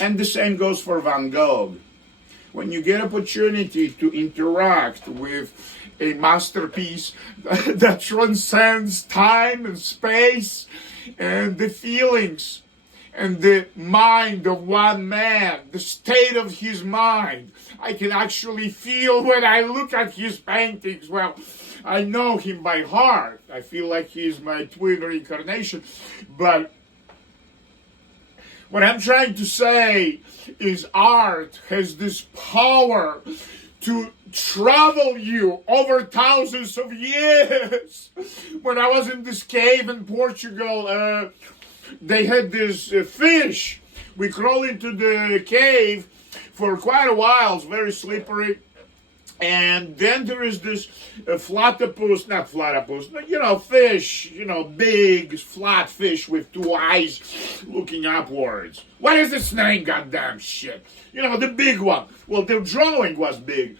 And the same goes for Van Gogh. When you get opportunity to interact with a masterpiece that transcends time and space and the feelings and the mind of one man, the state of his mind, I can actually feel when I look at his paintings. Well, I know him by heart. I feel like he's my twin reincarnation. But what I'm trying to say is art has this power to travel you over thousands of years. When I was in this cave in Portugal, they had this fish. We crawled into the cave for quite a while. It's very slippery. And then there is this platypus, not platypus, but fish, big flat fish with two eyes looking upwards. What is its name, goddamn shit? The big one. Well, the drawing was big,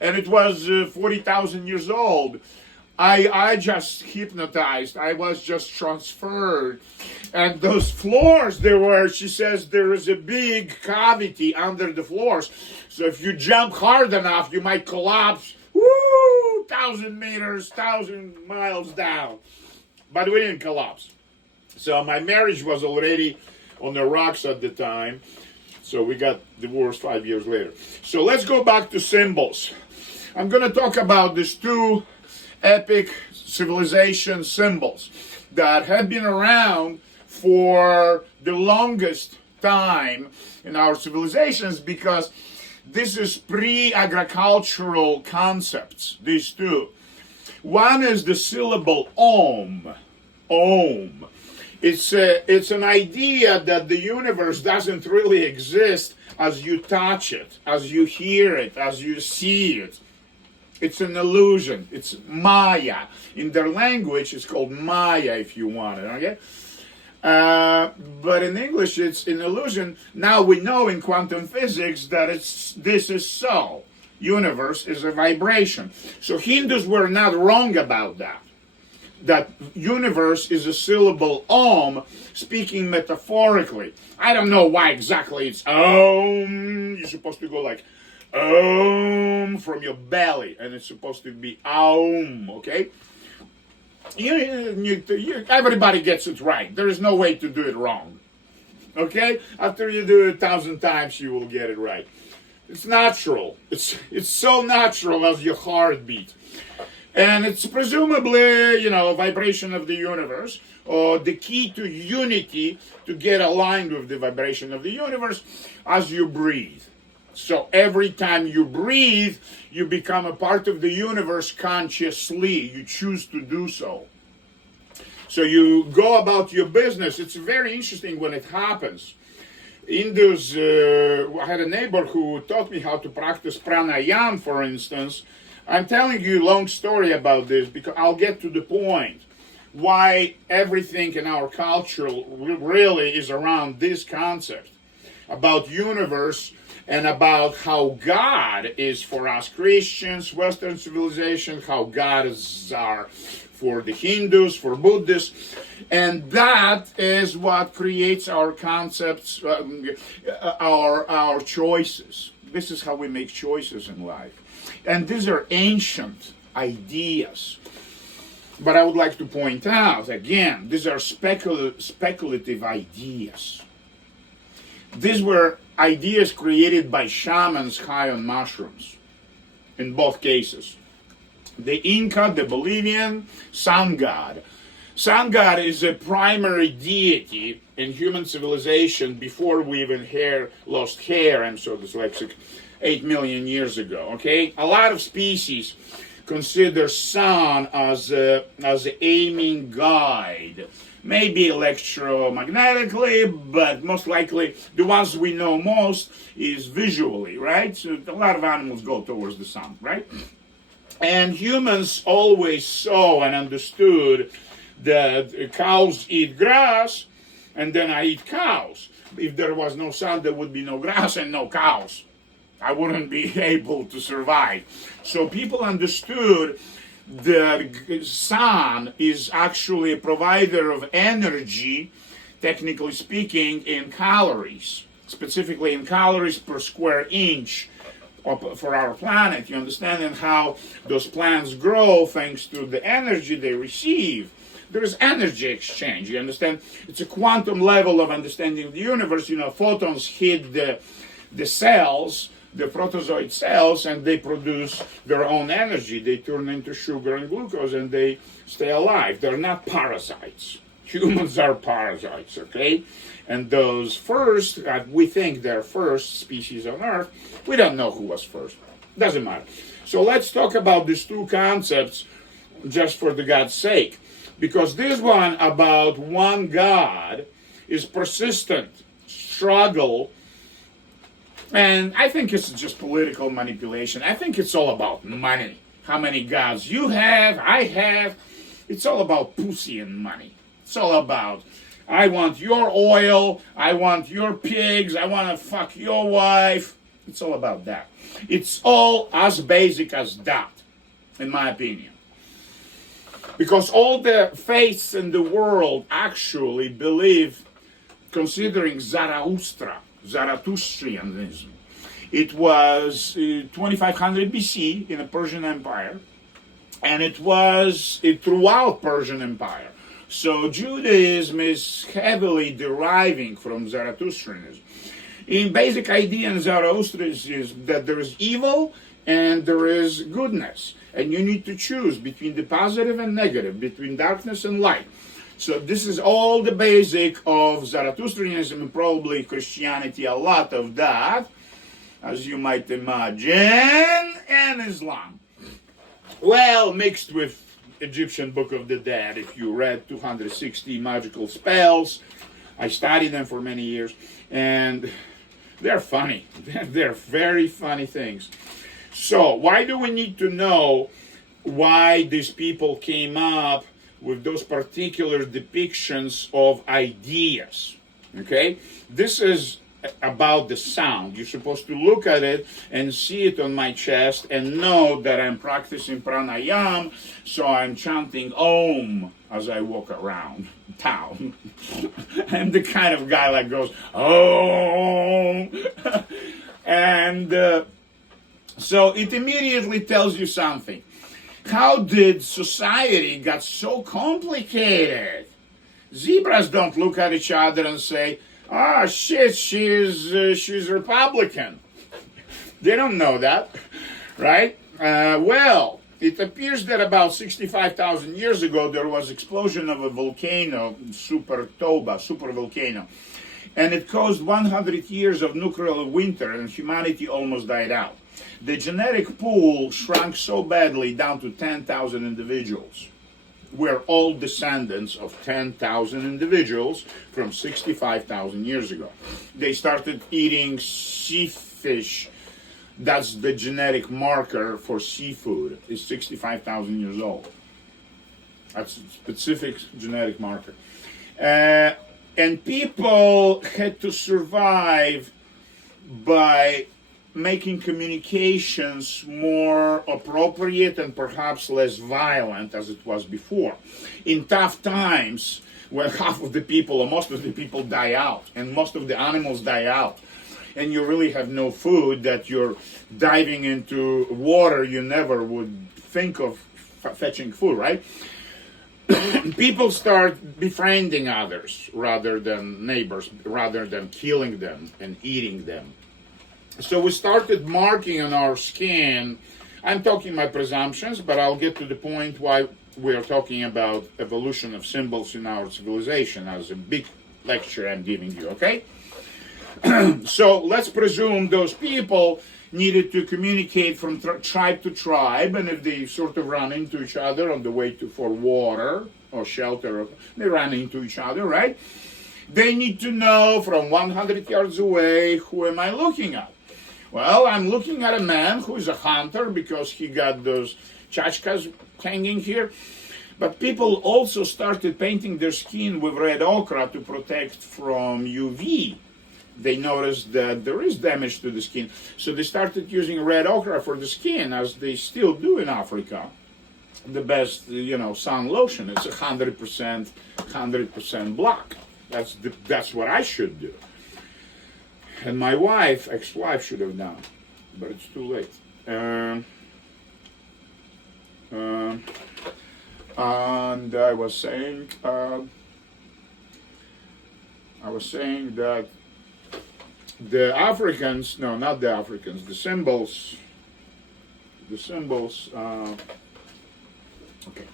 and it was 40,000 years old. I just hypnotized. I was just transferred. And those floors, she says, there is a big cavity under the floors. So if you jump hard enough, you might collapse, 1,000 meters, 1,000 miles down. But we didn't collapse. So my marriage was already on the rocks at the time. So we got divorced 5 years later. So let's go back to symbols. I'm going to talk about these two epic civilization symbols that have been around for the longest time in our civilizations, because this is pre-agricultural concepts, these two. One is the syllable Om. Om. It's an idea that the universe doesn't really exist as you touch it, as you hear it, as you see it. It's an illusion. It's Maya. In their language, it's called Maya, if you want it, okay? But in English, it's an illusion. Now we know in quantum physics that this is so. Universe is a vibration. So Hindus were not wrong about that. That universe is a syllable Om, speaking metaphorically. I don't know why exactly it's Om. You're supposed to go like Om from your belly, and it's supposed to be Aum, okay? Everybody gets it right. There is no way to do it wrong, okay? After you do it 1,000 times, you will get it right. It's natural. It's so natural as your heartbeat. And it's presumably, a vibration of the universe, or the key to unity, to get aligned with the vibration of the universe as you breathe. So every time you breathe, you become a part of the universe consciously. You choose to do so. So you go about your business. It's very interesting when it happens. Hindus, I had a neighbor who taught me how to practice pranayama, for instance. I'm telling you a long story about this because I'll get to the point why everything in our culture really is around this concept about universe and about how God is for us Christians, Western civilization, how God is for the Hindus, for Buddhists, and that is what creates our concepts, our choices. This is how we make choices in life. And these are ancient ideas. But I would like to point out, again, these are speculative ideas. These were ideas created by shamans high on mushrooms, in both cases. The Inca, the Bolivian, sun god. Sun god is a primary deity in human civilization before we even lost hair, I'm so dyslexic, 8 million years ago, okay? A lot of species consider sun as an aiming guide. Maybe electromagnetically, but most likely the ones we know most is visually, right? So a lot of animals go towards the sun, right? And humans always saw and understood that cows eat grass, and then I eat cows. If there was no sun, there would be no grass and no cows. I wouldn't be able to survive. So people understood the sun is actually a provider of energy, technically speaking, in calories. specifically in calories per square inch for our planet. You understand? And how those plants grow thanks to the energy they receive. There is energy exchange. You understand? It's a quantum level of understanding the universe. You know, photons hit the cells, the protozoid cells, and they produce their own energy. They turn into sugar and glucose, and they stay alive. They're not parasites. Humans are parasites, okay? And those first, we think they're first species on Earth. We don't know who was first. Doesn't matter. So let's talk about these two concepts just for the God's sake. Because this one about one God is persistent struggle. And I think it's just political manipulation. I think it's all about money. How many gods you have, I have. It's all about pussy and money. It's all about, I want your oil, I want your pigs, I want to fuck your wife. It's all about that. It's all as basic as that, in my opinion. Because all the faiths in the world actually believe, considering Zarathustrianism. It was 2500 BC in the Persian Empire, and it was throughout Persian Empire. So Judaism is heavily deriving from Zarathustrianism. In basic idea in Zarathustra is that there is evil and there is goodness, and you need to choose between the positive and negative, between darkness and light. So this is all the basic of Zarathustrianism, and probably Christianity, a lot of that, as you might imagine, and Islam. Well, mixed with Egyptian Book of the Dead. If you read 260 magical spells, I studied them for many years, and they're funny. They're very funny things. So why do we need to know why these people came up with those particular depictions of ideas? Okay, this is about the sound. You're supposed to look at it and see it on my chest and know that I'm practicing pranayam, so I'm chanting Om as I walk around town. I'm the kind of guy that goes Om. And so it immediately tells you something. How did society get so complicated? Zebras don't look at each other and say, "Ah, shit, she's Republican." They don't know that, right? Well, it appears that about 65,000 years ago there was explosion of a volcano, super volcano, and it caused 100 years of nuclear winter, and humanity almost died out. The genetic pool shrunk so badly down to 10,000 individuals. We're all descendants of 10,000 individuals from 65,000 years ago. They started eating sea fish. That's the genetic marker for seafood. It's 65,000 years old. That's a specific genetic marker. And people had to survive by making communications more appropriate and perhaps less violent as it was before. In tough times, when half of the people or most of the people die out and most of the animals die out, and you really have no food, that you're diving into water you never would think of fetching food, right? People start befriending others rather than neighbors, rather than killing them and eating them. So we started marking on our skin. I'm talking my presumptions, but I'll get to the point why we're talking about evolution of symbols in our civilization as a big lecture I'm giving you, okay? So let's presume those people needed to communicate from tribe to tribe, and if they sort of run into each other on the way for water or shelter, they ran into each other, right? They need to know from 100 yards away, who am I looking at? Well, I'm looking at a man who is a hunter because he got those chachkas hanging here. But people also started painting their skin with red ochre to protect from UV. They noticed that there is damage to the skin. So they started using red ochre for the skin, as they still do in Africa. The best, sun lotion. It's 100% black. That's what I should do. And my wife, ex-wife, should have done, but it's too late. And I was saying that the Africans, no, not the Africans, the symbols, okay.